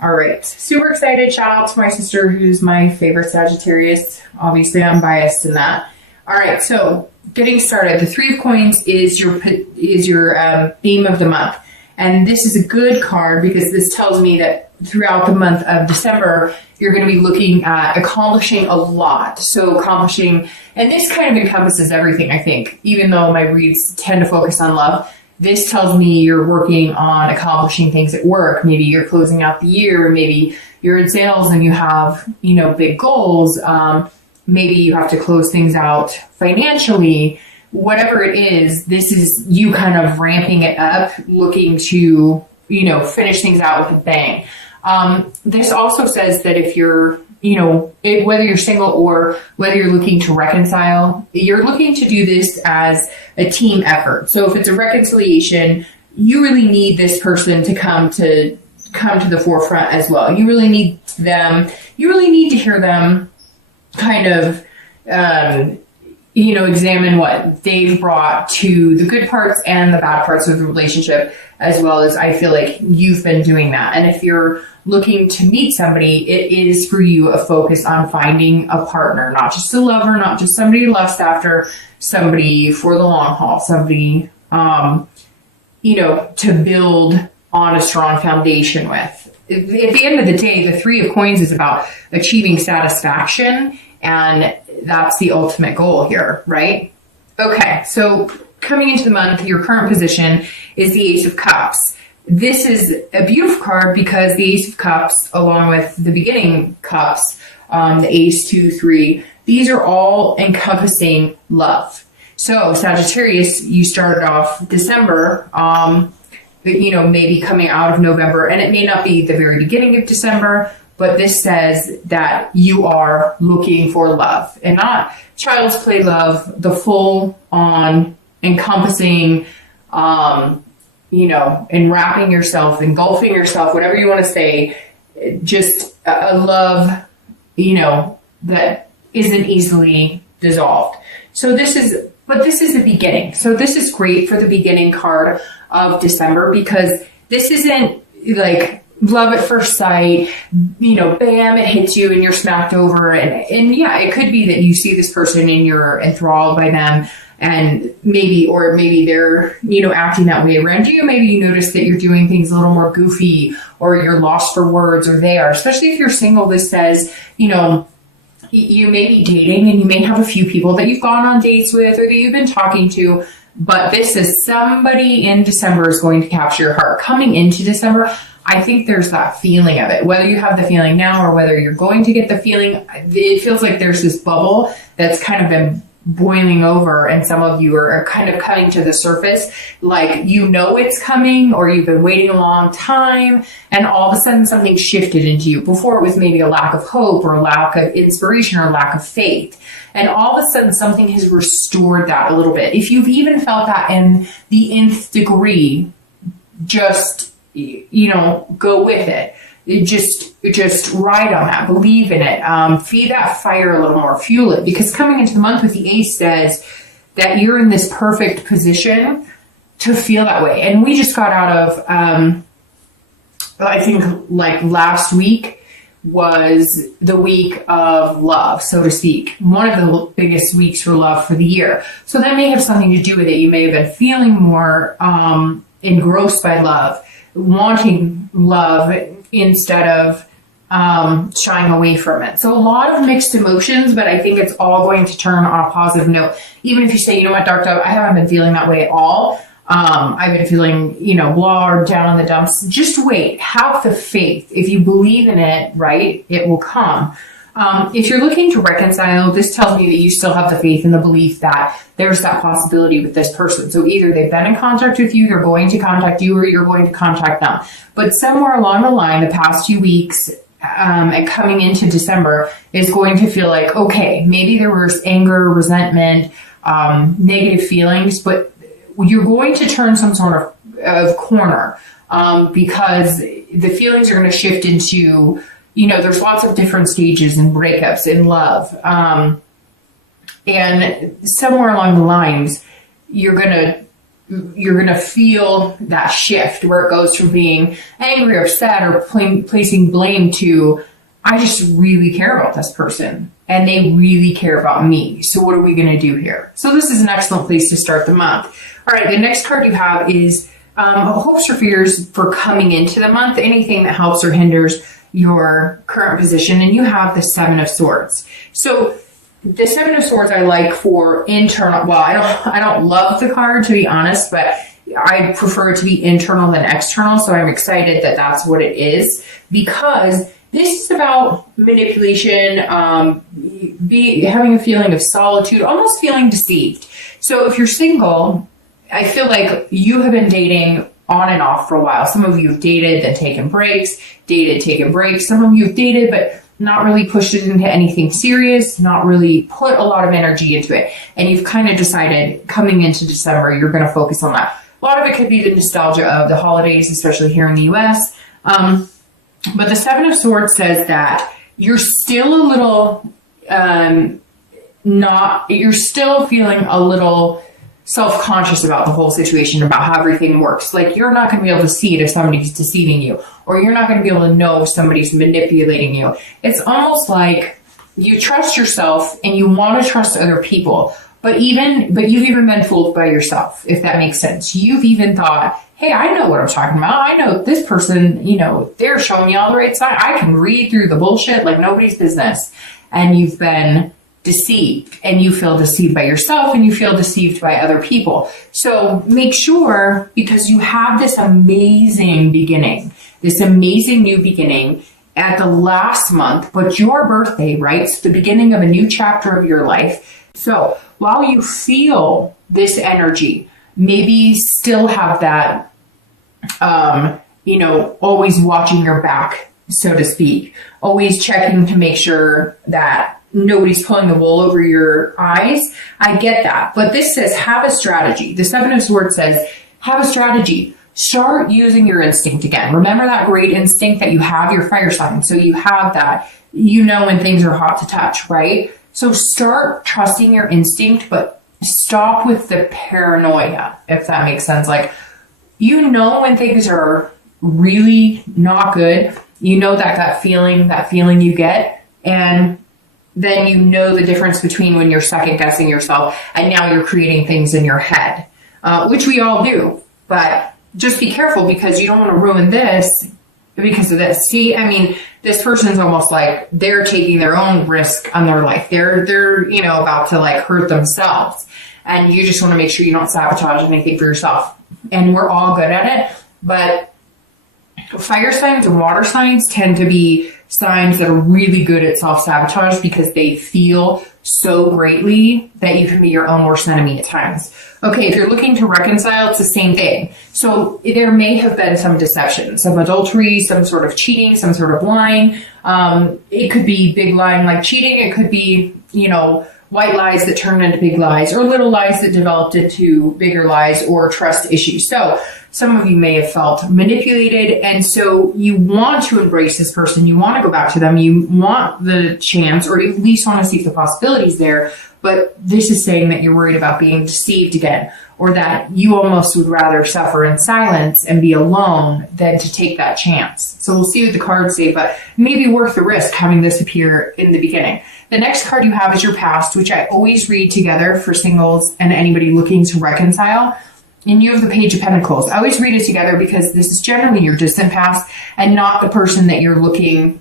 All right. Super excited. Shout out to my sister, who's my favorite Sagittarius. Obviously, I'm biased in that. All right. So getting started, the Three of Coins is your theme of the month. And this is a good card because this tells me that throughout the month of December, you're going to be looking at accomplishing a lot. So accomplishing, and this kind of encompasses everything, I think, even though my reads tend to focus on love. This tells me you're working on accomplishing things at work. Maybe you're closing out the year. Maybe you're in sales and you have, big goals. Maybe you have to close things out financially. Whatever it is, this is you kind of ramping it up, looking to, finish things out with a bang. This also says that if you're, whether you're single or whether you're looking to reconcile, you're looking to do this as a team effort. So if it's a reconciliation, you really need this person to come to the forefront as well. You really need them. You really need to hear them kind of, examine what they've brought to the good parts and the bad parts of the relationship, as well as I feel like you've been doing that. And if you're looking to meet somebody, it is for you a focus on finding a partner, not just a lover, not just somebody to lust after, somebody for the long haul, somebody, to build on a strong foundation with. At the end of the day, the Three of Coins is about achieving satisfaction, and that's the ultimate goal here, right? Okay, so coming into the month, your current position is the Ace of Cups. This is a beautiful card because the Ace of Cups, along with the beginning cups, the Ace, 2, 3, these are all encompassing love. So Sagittarius, you started off December, maybe coming out of November, and it may not be the very beginning of December, but this says that you are looking for love and not child's play love, the full on encompassing, enwrapping yourself, engulfing yourself, whatever you want to say, just a love, that isn't easily dissolved. So this is the beginning. So this is great for the beginning card of December because this isn't like love at first sight, bam, it hits you and you're smacked over. And yeah, it could be that you see this person and you're enthralled by them, and maybe they're, acting that way around you. Maybe you notice that you're doing things a little more goofy, or you're lost for words, or they are. Especially if you're single, this says, you may be dating and you may have a few people that you've gone on dates with or that you've been talking to, but this is somebody in December is going to capture your heart. Coming into December, I think there's that feeling of it. Whether you have the feeling now or whether you're going to get the feeling, it feels like there's this bubble that's kind of been boiling over, and some of you are kind of coming to the surface, like it's coming, or you've been waiting a long time, and all of a sudden something shifted into you. Before it was maybe a lack of hope or a lack of inspiration or lack of faith, and all of a sudden something has restored that a little bit. If you've even felt that in the nth degree, just go with it. Just ride on that, believe in it, feed that fire a little more, fuel it, because coming into the month with the Ace says that you're in this perfect position to feel that way. And we just got out of, I think like last week was the week of love, so to speak, one of the biggest weeks for love for the year. So that may have something to do with it. You may have been feeling more engrossed by love, wanting love instead of shying away from it. So a lot of mixed emotions, but I think it's all going to turn on a positive note. Even if you say, Dark Dove, I haven't been feeling that way at all. I've been feeling, blah, or down in the dumps. Just wait. Have the faith. If you believe in it, right, it will come. If you're looking to reconcile, this tells me that you still have the faith and the belief that there's that possibility with this person. So either they've been in contact with you, they're going to contact you, or you're going to contact them. But somewhere along the line, the past few weeks, and coming into December is going to feel like, okay, maybe there was anger, resentment, negative feelings, but you're going to turn some sort of corner, because the feelings are going to shift into, there's lots of different stages and breakups in love. And somewhere along the lines, you're going to you're going to feel that shift where it goes from being angry or upset or placing blame to, I just really care about this person and they really care about me. So what are we going to do here? So this is an excellent place to start the month. All right, the next card you have is hopes or fears for coming into the month, anything that helps or hinders your current position. And you have the Seven of Swords. So the Seven of Swords I like for internal. Well, I don't love the card, to be honest, but I prefer it to be internal than external. So I'm excited that that's what it is, because this is about manipulation, having a feeling of solitude, almost feeling deceived. So if you're single, I feel like you have been dating on and off for a while. Some of you have dated, then taken breaks, dated, taken breaks. Some of you have dated, but not really pushed it into anything serious, not really put a lot of energy into it. And you've kind of decided coming into December, you're going to focus on that. A lot of it could be the nostalgia of the holidays, especially here in the US. But the Seven of Swords says that you're still a little, you're still feeling a little self-conscious about the whole situation, about how everything works. Like, you're not going to be able to see it if somebody's deceiving you, or you're not going to be able to know if somebody's manipulating you. It's almost like you trust yourself and you want to trust other people, but you've even been fooled by yourself, if that makes sense. You've even thought, hey, I know what I'm talking about. I know this person, they're showing me all the right side. I can read through the bullshit like nobody's business. And you've been deceived, and you feel deceived by yourself, and you feel deceived by other people. So make sure, because you have this amazing beginning, this amazing new beginning at the last month, but your birthday, right? It's the beginning of a new chapter of your life. So while you feel this energy, maybe still have that, always watching your back, so to speak, always checking to make sure that nobody's pulling the wool over your eyes. I get that. But this says, have a strategy. The Seven of Swords says, have a strategy. Start using your instinct again. Remember that great instinct that you have, your fire sign. So you have that, when things are hot to touch, right? So start trusting your instinct, but stop with the paranoia, if that makes sense. Like, when things are really not good, that feeling you get, and then the difference between when you're second guessing yourself and now you're creating things in your head, which we all do. But just be careful, because you don't want to ruin this because of this. See, this person's almost like they're taking their own risk on their life. They're about to hurt themselves. And you just want to make sure you don't sabotage anything for yourself. And we're all good at it. But fire signs and water signs tend to be signs that are really good at self-sabotage, because they feel so greatly that you can be your own worst enemy at times. Okay, if you're looking to reconcile, it's the same thing. So there may have been some deception, some adultery, some sort of cheating, some sort of lying. It could be big lying like cheating. It could be, white lies that turned into big lies, or little lies that developed into bigger lies, or trust issues. So some of you may have felt manipulated, and so you want to embrace this person. You want to go back to them. You want the chance, or at least want to see if the possibilities there. But this is saying that you're worried about being deceived again, or that you almost would rather suffer in silence and be alone than to take that chance. So we'll see what the cards say, but maybe worth the risk having this appear in the beginning. The next card you have is your past, which I always read together for singles and anybody looking to reconcile. And you have the Page of Pentacles. I always read it together because this is generally your distant past and not the person that you're looking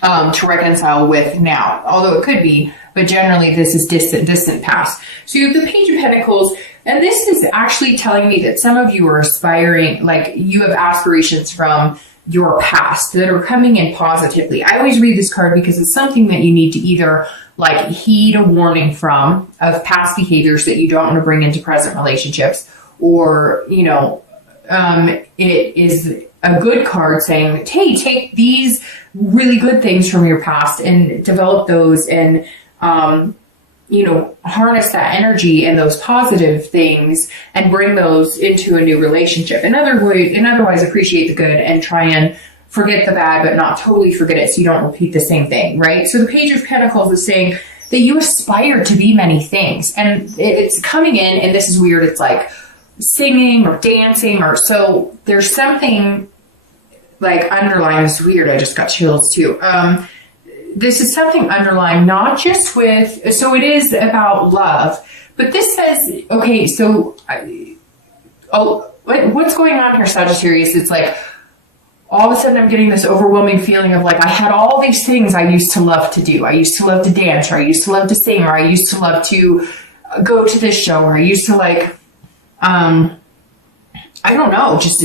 to reconcile with now. Although it could be, but generally this is distant past. So you have the Page of Pentacles, and this is actually telling me that some of you are aspiring, like you have aspirations from your past that are coming in positively. I always read this card because it's something that you need to either heed a warning from, of past behaviors that you don't want to bring into present relationships, or, it is a good card saying, hey, take these really good things from your past and develop those and, harness that energy and those positive things and bring those into a new relationship. And otherwise appreciate the good and try and forget the bad, but not totally forget it so you don't repeat the same thing, right? So the Page of Pentacles is saying that you aspire to be many things. And it's coming in, and this is weird. It's like, singing or dancing, or so there's something like underlying. It's weird. I just got chills too. This is something underlying, not just with, so it is about love, but this says, okay, so, what's going on here, Sagittarius? It's like, all of a sudden I'm getting this overwhelming feeling of like, I had all these things I used to love to do. I used to love to dance, or I used to love to sing, or I used to love to go to this show, or I used to like, I don't know, just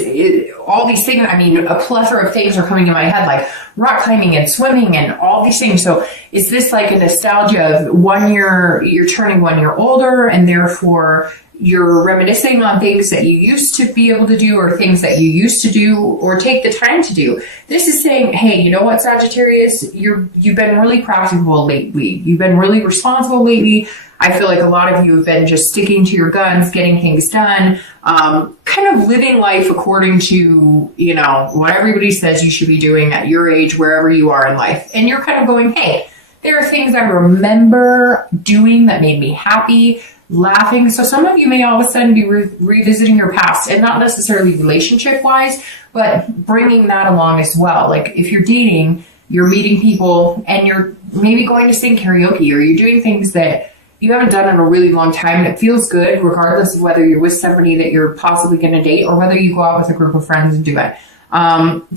all these things. I mean, a plethora of things are coming in my head, like rock climbing and swimming and all these things. So is this like a nostalgia of 1 year, you're turning 1 year older, and therefore you're reminiscing on things that you used to be able to do, or things that you used to do or take the time to do? This is saying, hey, you know what, Sagittarius, you've been really practical lately. You've been really responsible lately. I feel like a lot of you have been just sticking to your guns, getting things done, kind of living life according to, you know, what everybody says you should be doing at your age, wherever you are in life. And you're kind of going, hey, there are things I remember doing that made me happy, laughing. So some of you may all of a sudden be revisiting your past, and not necessarily relationship wise, but bringing that along as well. Like if you're dating, you're meeting people and you're maybe going to sing karaoke, or you're doing things that you haven't done in a really long time, and it feels good regardless of whether you're with somebody that you're possibly going to date, or whether you go out with a group of friends and do it.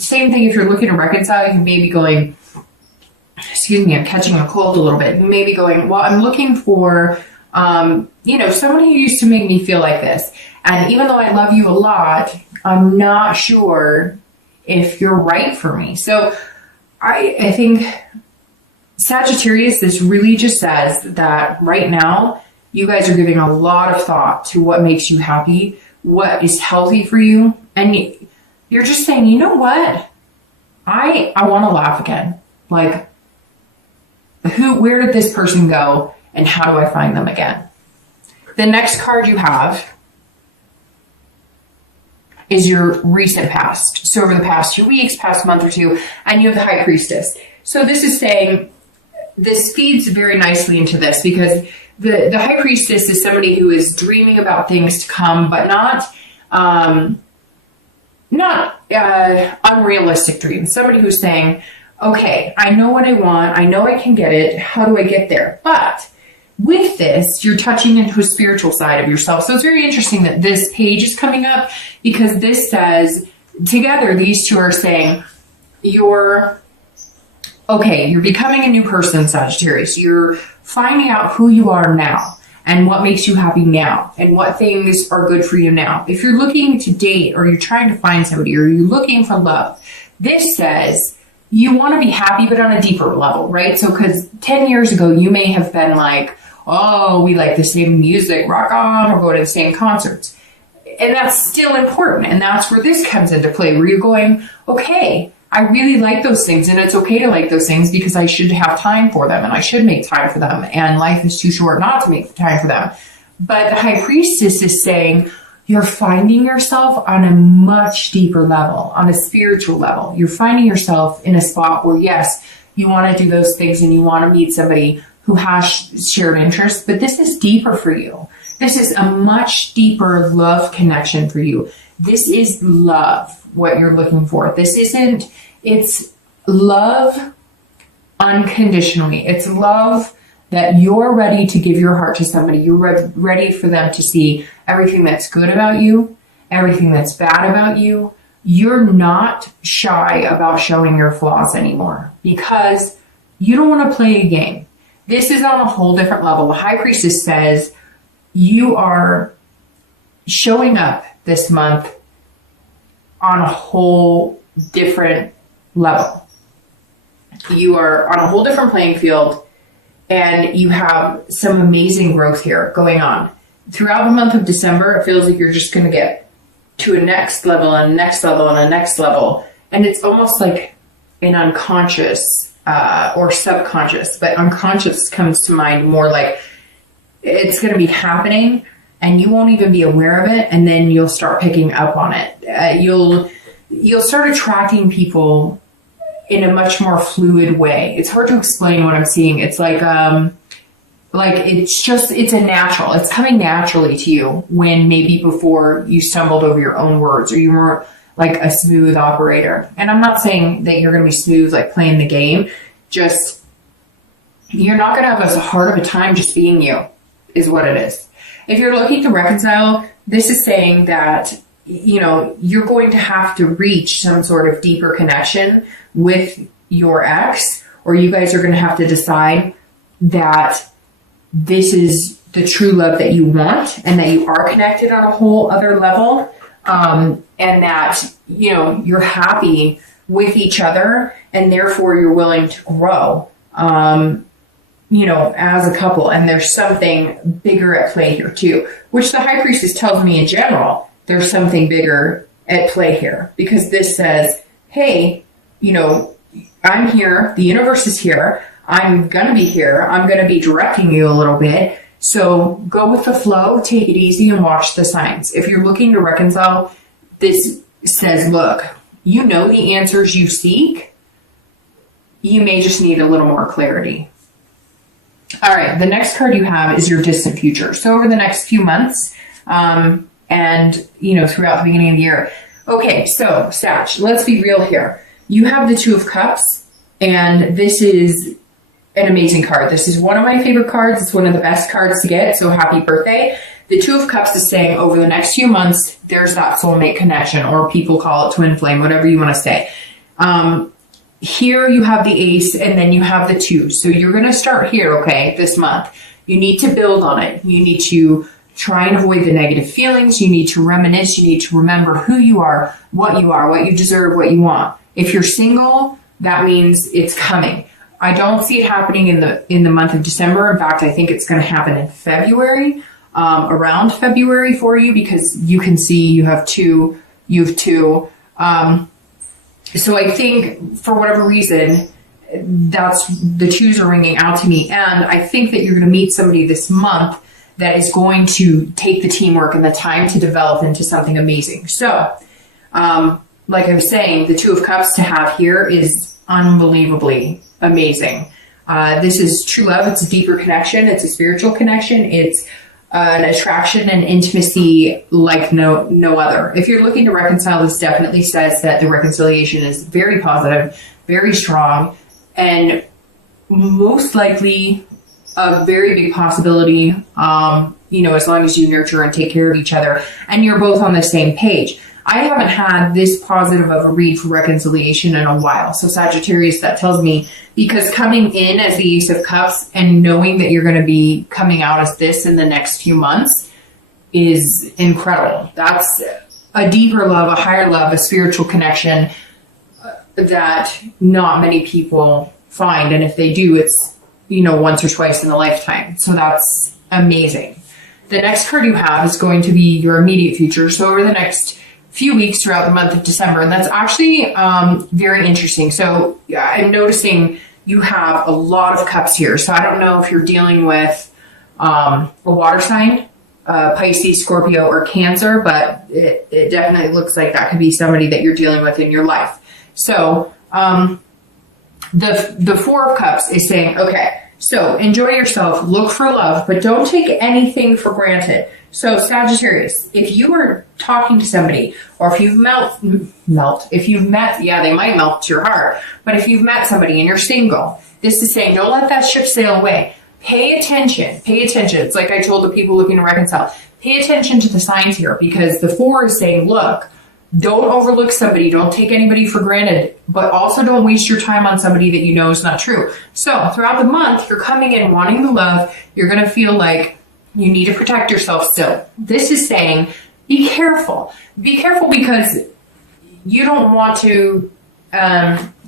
Same thing if you're looking to reconcile, you may be going, excuse me, I'm catching a cold a little bit. You may be going, well, I'm looking for, you know, someone who used to make me feel like this. And even though I love you a lot, I'm not sure if you're right for me. So I think, Sagittarius, this really just says that right now, you guys are giving a lot of thought to what makes you happy, what is healthy for you. And you're just saying, you know what? I want to laugh again. Like, where did this person go, and how do I find them again? The next card you have is your recent past. So over the past 2 weeks, past month or two, and you have the High Priestess. So this is saying, this feeds very nicely into this, because the High Priestess is somebody who is dreaming about things to come, but not unrealistic dreams. Somebody who's saying, okay, I know what I want. I know I can get it. How do I get there? But with this, you're touching into a spiritual side of yourself. So it's very interesting that this page is coming up, because this says, together, these two are saying, you're becoming a new person, Sagittarius. You're finding out who you are now, and what makes you happy now, and what things are good for you now. If you're looking to date, or you're trying to find somebody, or you're looking for love, this says you want to be happy, but on a deeper level, right? So because 10 years ago, you may have been like, oh, we like the same music, rock on, or go to the same concerts. And that's still important. And that's where this comes into play, where you're going, okay, I really like those things, and it's okay to like those things, because I should have time for them, and I should make time for them, and life is too short not to make time for them. But the High Priestess is saying, you're finding yourself on a much deeper level, on a spiritual level. You're finding yourself in a spot where, yes, you want to do those things, and you want to meet somebody who has shared interests, but this is deeper for you. This is a much deeper love connection for you. This is love, what you're looking for. It's love unconditionally. It's love that you're ready to give your heart to somebody. You're ready for them to see everything that's good about you, everything that's bad about you. You're not shy about showing your flaws anymore, because you don't want to play a game. This is on a whole different level. The High Priestess says you are showing up this month on a whole different level. You are on a whole different playing field, and you have some amazing growth here going on. Throughout the month of December, it feels like you're just going to get to a next level, and a next level, and a next level. And it's almost like an unconscious or subconscious, but unconscious comes to mind more like it's going to be happening, and you won't even be aware of it, and then you'll start picking up on it. You'll start attracting people in a much more fluid way. It's hard to explain what I'm seeing. It's like Like, it's a natural, it's coming naturally to you when maybe before you stumbled over your own words or you weren't like a smooth operator. And I'm not saying that you're going to be smooth, like playing the game, just, you're not going to have as hard of a time just being you is what it is. If you're looking to reconcile, this is saying that, you know, you're going to have to reach some sort of deeper connection with your ex, or you guys are going to have to decide that this is the true love that you want and that you are connected on a whole other level, and that, you know, you're happy with each other and therefore you're willing to grow, you know, as a couple. And there's something bigger at play here too, which the High Priestess tells me in general, there's something bigger at play here, because this says, hey, you know, I'm here, the universe is here, I'm going to be here, I'm going to be directing you a little bit. So go with the flow, take it easy, and watch the signs. If you're looking to reconcile, this says, look, you know the answers you seek. You may just need a little more clarity. All right, the next card you have is your distant future. So over the next few months, and, you know, throughout the beginning of the year. Okay, so Sag, let's be real here. You have the Two of Cups, and this is an amazing card. This is one of my favorite cards. It's one of the best cards to get, so happy birthday. The Two of Cups is saying over the next few months, there's that soulmate connection, or people call it twin flame, whatever you want to say. Here you have the Ace, and then you have the Two. So you're going to start here, okay, this month. You need to build on it. You need to try and avoid the negative feelings. You need to reminisce. You need to remember who you are, what you deserve, what you want. If you're single, that means it's coming. I don't see it happening in the month of December. In fact, I think it's going to happen in February, around February for you, because you can see you have two. So I think for whatever reason, that's the twos are ringing out to me. And I think that you're going to meet somebody this month that is going to take the teamwork and the time to develop into something amazing. So, like I was saying, the Two of Cups to have here is unbelievably amazing. This is true love. It's a deeper connection. It's a spiritual connection. It's an attraction and intimacy like no other. If you're looking to reconcile, this definitely says that the reconciliation is very positive, very strong, and most likely a very big possibility, you know, as long as you nurture and take care of each other and you're both on the same page. I haven't had this positive of a read for reconciliation in a while. So Sagittarius, that tells me, because coming in as the Ace of Cups and knowing that you're going to be coming out as this in the next few months is incredible. That's a deeper love, a higher love, a spiritual connection that not many people find. And if they do, it's, you know, once or twice in a lifetime. So that's amazing. The next card you have is going to be your immediate future. So over the next few weeks throughout the month of December, and that's actually very interesting. So I'm noticing you have a lot of cups here. So I don't know if you're dealing with a water sign, Pisces, Scorpio, or Cancer, but it definitely looks like that could be somebody that you're dealing with in your life. So the Four of Cups is saying, okay, so enjoy yourself, look for love, but don't take anything for granted. So Sagittarius, if you are talking to somebody, or if you've met, yeah, they might melt to your heart, but if you've met somebody and you're single, this is saying, don't let that ship sail away. Pay attention. It's like I told the people looking to reconcile, pay attention to the signs here, because the Four is saying, look, don't overlook somebody, don't take anybody for granted, but also don't waste your time on somebody that you know is not true. So throughout the month, you're coming in wanting the love, you're going to feel like you need to protect yourself still. This is saying, be careful. Be careful, because you don't want to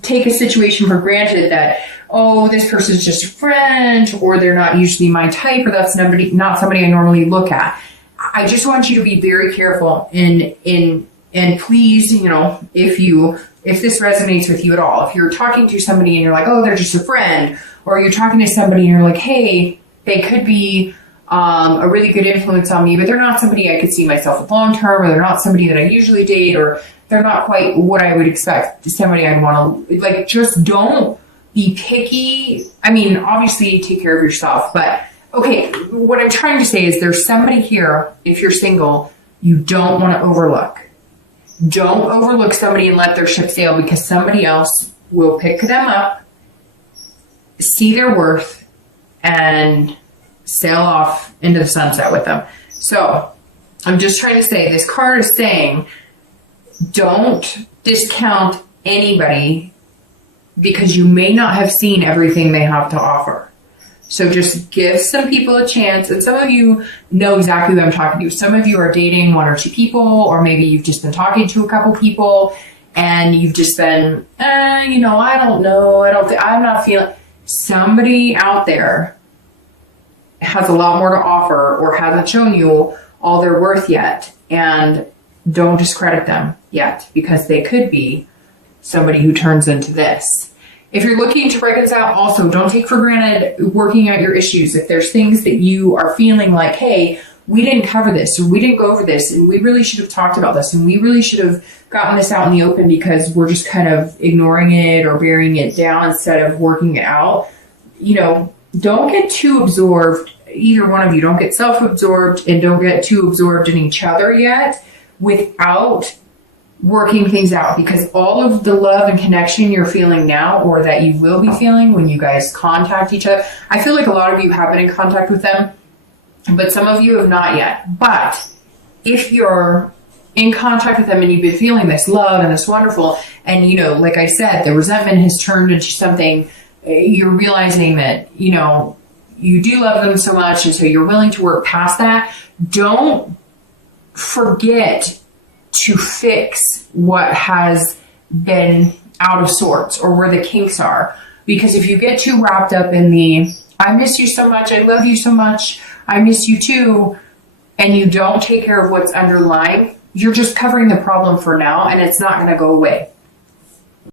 take a situation for granted that, oh, this person's just a friend, or they're not usually my type, or that's not somebody I normally look at. I just want you to be very careful and please, you know, if this resonates with you at all, if you're talking to somebody and you're like, oh, they're just a friend, or you're talking to somebody and you're like, hey, they could be a really good influence on me, but they're not somebody I could see myself with long term, or they're not somebody that I usually date, or they're not quite what I would expect somebody I'd want to, like, just don't be picky. I mean, obviously take care of yourself, but okay, what I'm trying to say is there's somebody here, if you're single, you don't want to overlook. Don't overlook somebody and let their ship sail, because somebody else will pick them up, see their worth, and sail off into the sunset with them. So I'm just trying to say, this card is saying, don't discount anybody because you may not have seen everything they have to offer. So just give some people a chance. And some of you know exactly who I'm talking to. Some of you are dating one or two people, or maybe you've just been talking to a couple people and you've just been, I don't know. I'm not feeling. Somebody out there has a lot more to offer or hasn't shown you all their worth yet. And don't discredit them yet, because they could be somebody who turns into this. If you're looking to reconcile, also don't take for granted working out your issues. If there's things that you are feeling like, hey, we didn't cover this, or we didn't go over this, and we really should have talked about this, and we really should have gotten this out in the open, because we're just kind of ignoring it or burying it down instead of working it out. Don't get too absorbed. Either one of you, don't get self-absorbed and don't get too absorbed in each other yet without working things out, because all of the love and connection you're feeling now, or that you will be feeling when you guys contact each other, I feel like a lot of you have been in contact with them, but some of you have not yet. But if you're in contact with them and you've been feeling this love and this wonderful, and like I said, the resentment has turned into something, you're realizing that you do love them so much, and so you're willing to work past that. Don't forget to fix what has been out of sorts, or where the kinks are. Because if you get too wrapped up in the, I miss you so much, I love you so much, I miss you too, and you don't take care of what's underlying, you're just covering the problem for now, and it's not going to go away.